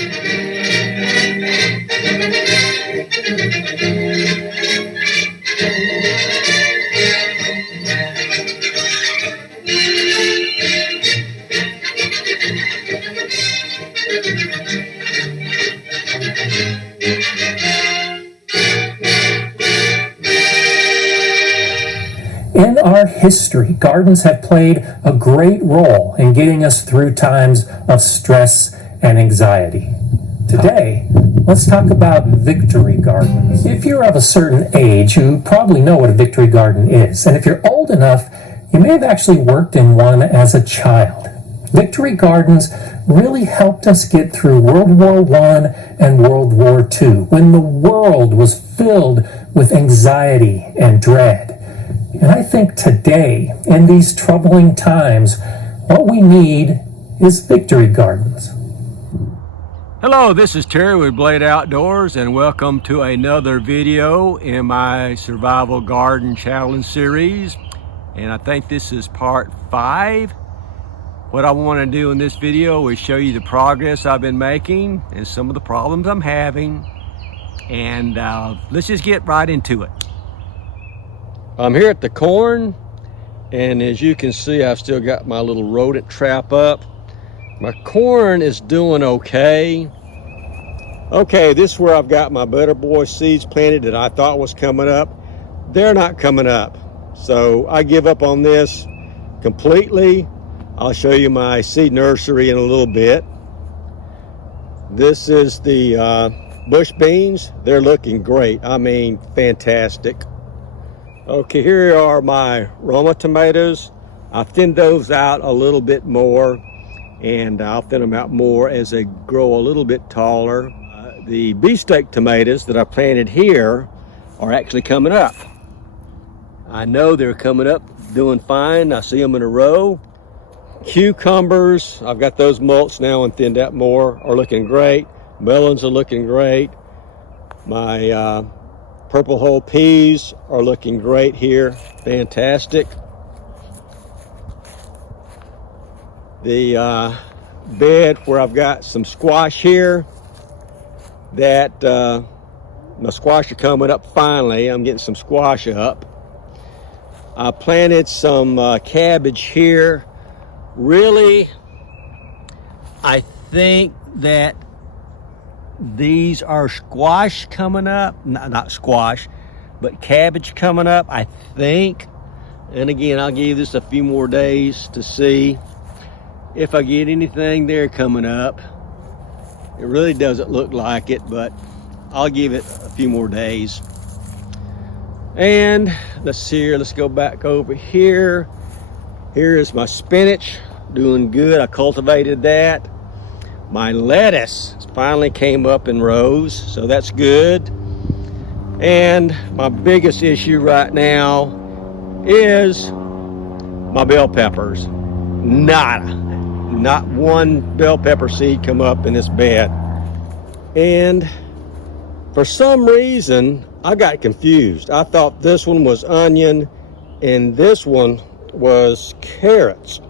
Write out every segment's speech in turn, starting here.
In our history, gardens have played a great role in getting us through times of stress and anxiety. Today, let's talk about victory gardens. If you're of a certain age, you probably know what a victory garden is. And if you're old enough, you may have actually worked in one as a child. Victory gardens really helped us get through World War I and World War II, when the world was filled with anxiety and dread. And I think today, in these troubling times, what we need is victory gardens. Hello, this is Terry with Blade Outdoors, and welcome to another video in my Survival Garden Challenge series. And I think this is part 5. What I want to do in this video is show you the progress I've been making and some of the problems I'm having. And let's just get right into it. I'm here at the corn, and as you can see, I've still got my little rodent trap up. My corn is doing okay. Okay, this is where I've got my Better Boy seeds planted that I thought was coming up. They're not coming up. So I give up on this completely. I'll show you my seed nursery in a little bit. This is the bush beans. They're looking great. I mean, fantastic. Okay, here are my Roma tomatoes. I've thinned those out a little bit more, and I'll thin them out more as they grow a little bit taller. The beefsteak tomatoes that I planted here are actually coming up. I know they're coming up doing fine. I see them in a row. Cucumbers, I've got those mulched now and thinned out more, are looking great. Melons are looking great. My purple whole peas are looking great here. Fantastic. The bed where I've got some squash here, that my squash are coming up finally. I'm getting some squash up. I planted some cabbage here. Really, I think that these are squash coming up. Not squash, but cabbage coming up, I think. And again, I'll give this a few more days to see if I get anything there coming up. It really doesn't look like it, but I'll give it a few more days. And let's see here, let's go back over here. Here is my spinach, doing good. I cultivated that. My lettuce finally came up in rows, so that's good. And my biggest issue right now is my bell peppers. Nada. Not one bell pepper seed come up in this bed. And for some reason, I got confused. I thought this one was onion and this one was carrots.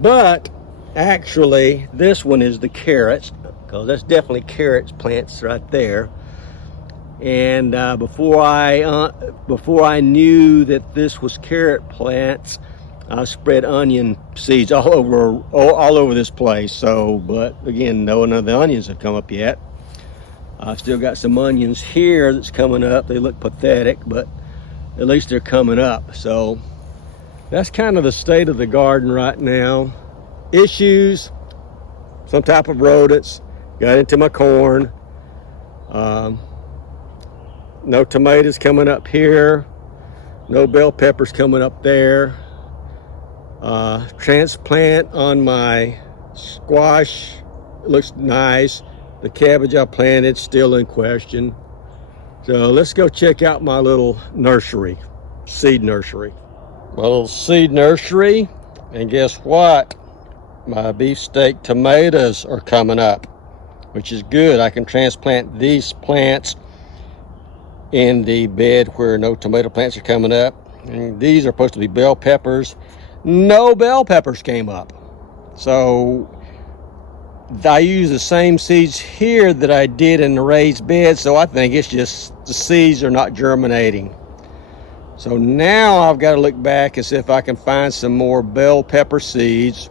But actually, this one is the carrots, because that's definitely carrots plants right there. And before I knew that this was carrot plants, I spread onion seeds all over this place. So, but again, none of the onions have come up yet. I've still got some onions here that's coming up. They look pathetic, but at least they're coming up. So that's kind of the state of the garden right now. Issues, some type of rodents got into my corn. No tomatoes coming up here. No bell peppers coming up there. Transplant on my squash, it looks nice. The cabbage I planted still in question. So let's go check out my little nursery, seed nursery. My little seed nursery, and guess what? My beefsteak tomatoes are coming up, which is good. I can transplant these plants in the bed where no tomato plants are coming up. And these are supposed to be bell peppers. No bell peppers came up. So I use the same seeds here that I did in the raised bed, so I think it's just the seeds are not germinating. So now I've got to look back and see if I can find some more bell pepper seeds,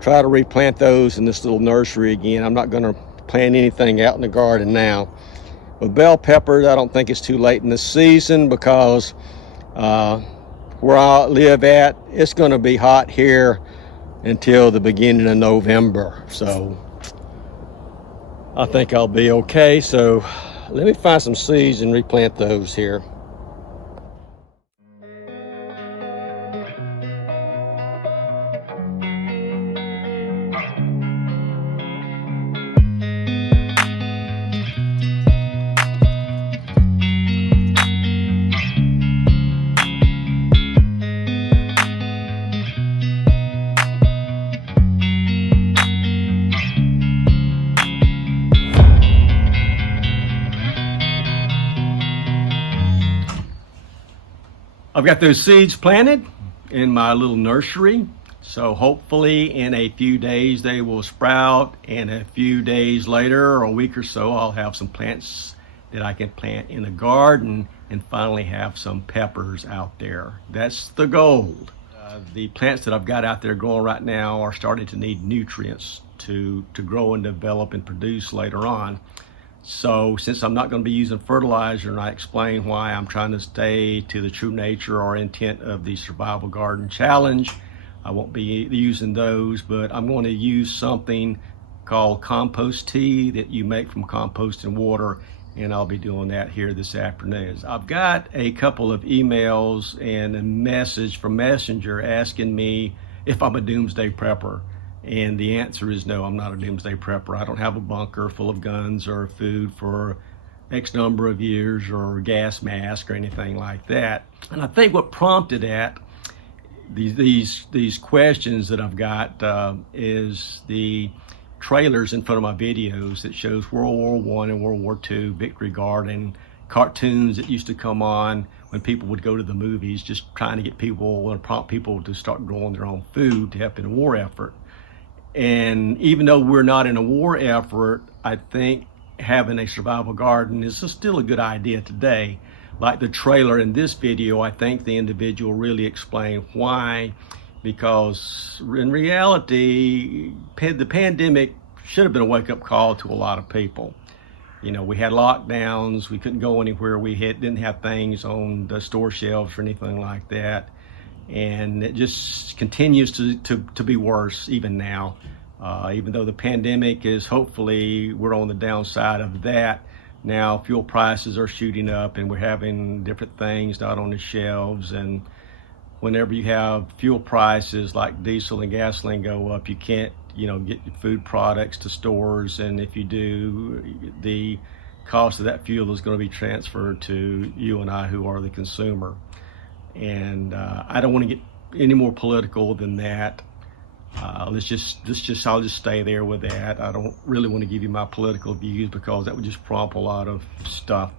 try to replant those in this little nursery again. I'm not going to plant anything out in the garden now. With bell peppers, I don't think it's too late in the season, because where I live at, it's going to be hot here until the beginning of November. So I think I'll be okay. So let me find some seeds and replant those here. I've got those seeds planted in my little nursery. So hopefully in a few days they will sprout, and a few days later or a week or so I'll have some plants that I can plant in the garden and finally have some peppers out there. That's the goal. The plants that I've got out there growing right now are starting to need nutrients to grow and develop and produce later on. So since I'm not going to be using fertilizer, and I explain why I'm trying to stay to the true nature or intent of the Survival Garden Challenge, I won't be using those, but I'm going to use something called compost tea that you make from compost and water, and I'll be doing that here this afternoon. I've got a couple of emails and a message from Messenger asking me if I'm a doomsday prepper. And the answer is no, I'm not a doomsday prepper. I don't have a bunker full of guns or food for X number of years or gas mask or anything like that. And I think what prompted that, these questions that I've got is the trailers in front of my videos that shows World War I and World War II, Victory Garden, cartoons that used to come on when people would go to the movies, just trying to get people and prompt people to start growing their own food to help in a war effort. And even though we're not in a war effort, I think having a survival garden is still a good idea today. Like the trailer in this video, I think the individual really explained why, because in reality, the pandemic should have been a wake-up call to a lot of people. You know, we had lockdowns, we couldn't go anywhere, didn't have things on the store shelves or anything like that. And it just continues to be worse even now. Even though the pandemic is, hopefully we're on the downside of that. Now fuel prices are shooting up and we're having different things not on the shelves, and whenever you have fuel prices like diesel and gasoline go up, you can't get your food products to stores, and if you do, the cost of that fuel is going to be transferred to you and I who are the consumer. And I don't want to get any more political than that. I'll just stay there with that. I don't really want to give you my political views because that would just prompt a lot of stuff.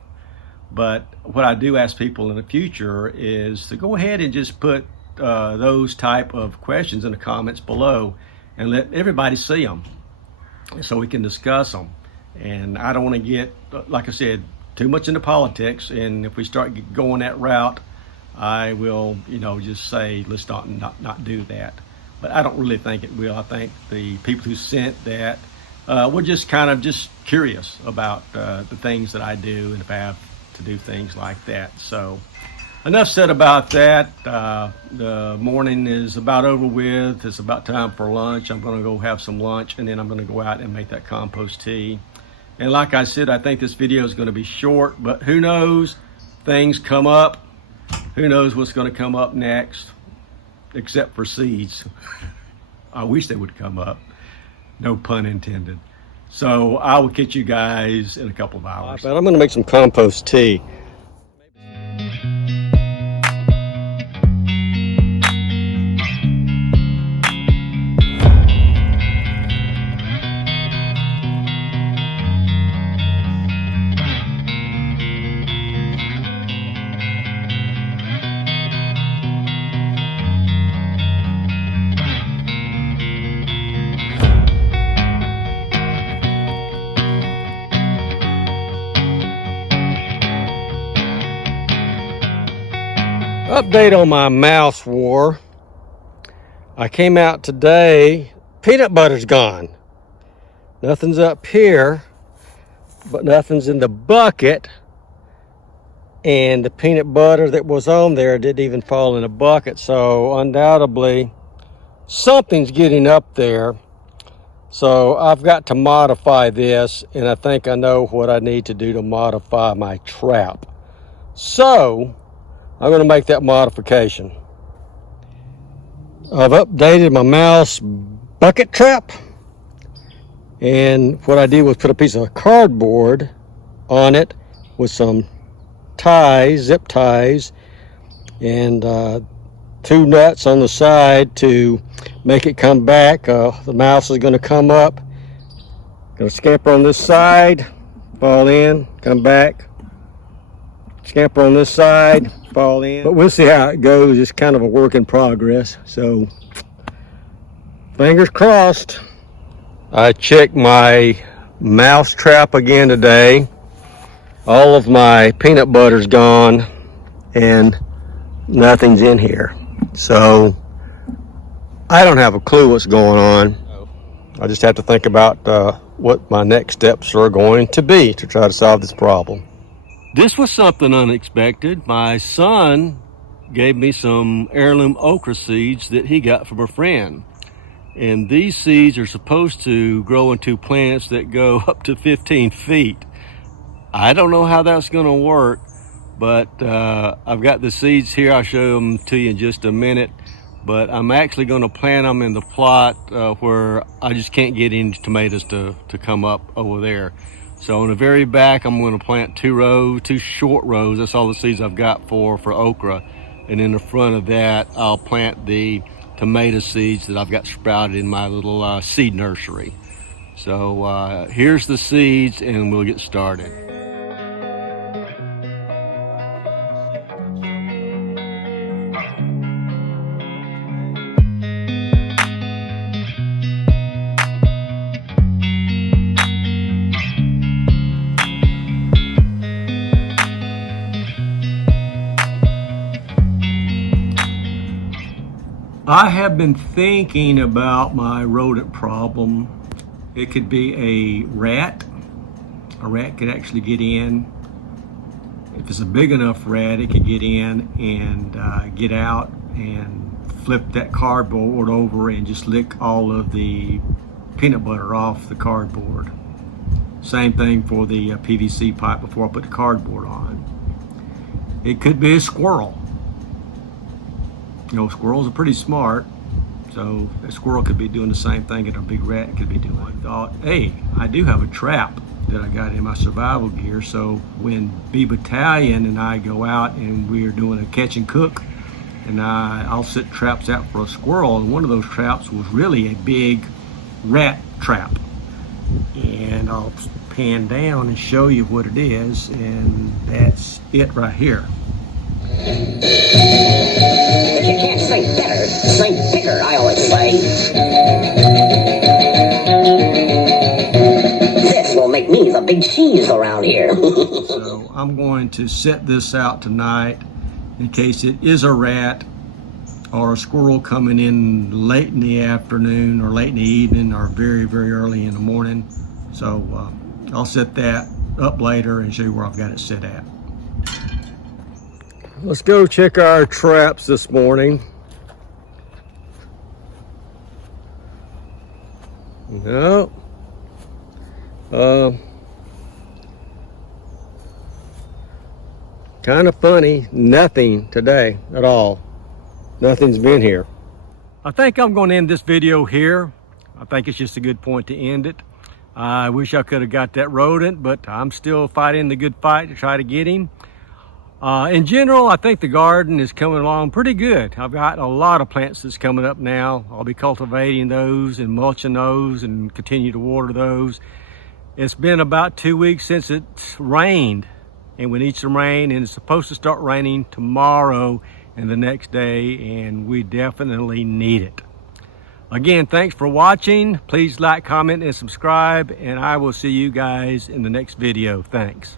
But what I do ask people in the future is to go ahead and just put those type of questions in the comments below and let everybody see them so we can discuss them. And I don't want to get, like I said, too much into politics. And if we start going that route, I will, just say, let's not do that. But I don't really think it will. I think the people who sent that were just kind of just curious about the things that I do and if I have to do things like that. So enough said about that. The morning is about over with. It's about time for lunch. I'm going to go have some lunch, and then I'm going to go out and make that compost tea. And like I said, I think this video is going to be short, but who knows? Things come up. Who knows what's going to come up next, except for seeds. I wish they would come up. No pun intended. So I will catch you guys in a couple of hours. But I'm going to make some compost tea. Update on my mouse war. I came out today, peanut butter's gone. Nothing's up here, but nothing's in the bucket. And the peanut butter that was on there didn't even fall in a bucket. So undoubtedly, something's getting up there. So I've got to modify this, and I think I know what I need to do to modify my trap. So I'm going to make that modification. I've updated my mouse bucket trap, and what I did was put a piece of cardboard on it with some ties, zip ties, and 2 nuts on the side to make it come back. The mouse is going to come up, going to scamper on this side, fall in, come back, scamper on this side, fall in. But we'll see how it goes. It's kind of a work in progress, so fingers crossed. I checked my mouse trap again today. All of my peanut butter's gone and nothing's in here. So I don't have a clue what's going on. I just have to think about what my next steps are going to be to try to solve this problem. This was something unexpected. My son gave me some heirloom okra seeds that he got from a friend. And these seeds are supposed to grow into plants that go up to 15 feet. I don't know how that's going to work, but I've got the seeds here. I'll show them to you in just a minute. But I'm actually going to plant them in the plot where I just can't get any tomatoes to come up over there. So in the very back, I'm going to plant 2 short rows. That's all the seeds I've got for okra. And in the front of that, I'll plant the tomato seeds that I've got sprouted in my little seed nursery. So here's the seeds, and we'll get started. I have been thinking about my rodent problem. It could be a rat. A rat could actually get in. If it's a big enough rat, it could get in and get out and flip that cardboard over and just lick all of the peanut butter off the cardboard. Same thing for the PVC pipe before I put the cardboard on. It could be a squirrel. You know, squirrels are pretty smart, so a squirrel could be doing the same thing that a big rat could be doing. I thought, hey, I do have a trap that I got in my survival gear, so when B Battalion and I go out and we are doing a catch and cook, and I'll set traps out for a squirrel, and one of those traps was really a big rat trap. And I'll pan down and show you what it is, and that's it right here. If you can't think better, think bigger, I always say. This will make me the big cheese around here. So I'm going to set this out tonight in case it is a rat or a squirrel coming in late in the afternoon or late in the evening or very, very early in the morning. So I'll set that up later and show you where I've got it set at. Let's go check our traps this morning. No. Kind of funny, nothing today at all. Nothing's been here. I think I'm going to end this video here. I think it's just a good point to end it. I wish I could have got that rodent, but I'm still fighting the good fight to try to get him. In general, I think the garden is coming along pretty good. I've got a lot of plants that's coming up now. I'll be cultivating those and mulching those and continue to water those. It's been about 2 weeks since it's rained, and we need some rain, and it's supposed to start raining tomorrow and the next day, and we definitely need it. Again, thanks for watching. Please like, comment, and subscribe, and I will see you guys in the next video. Thanks.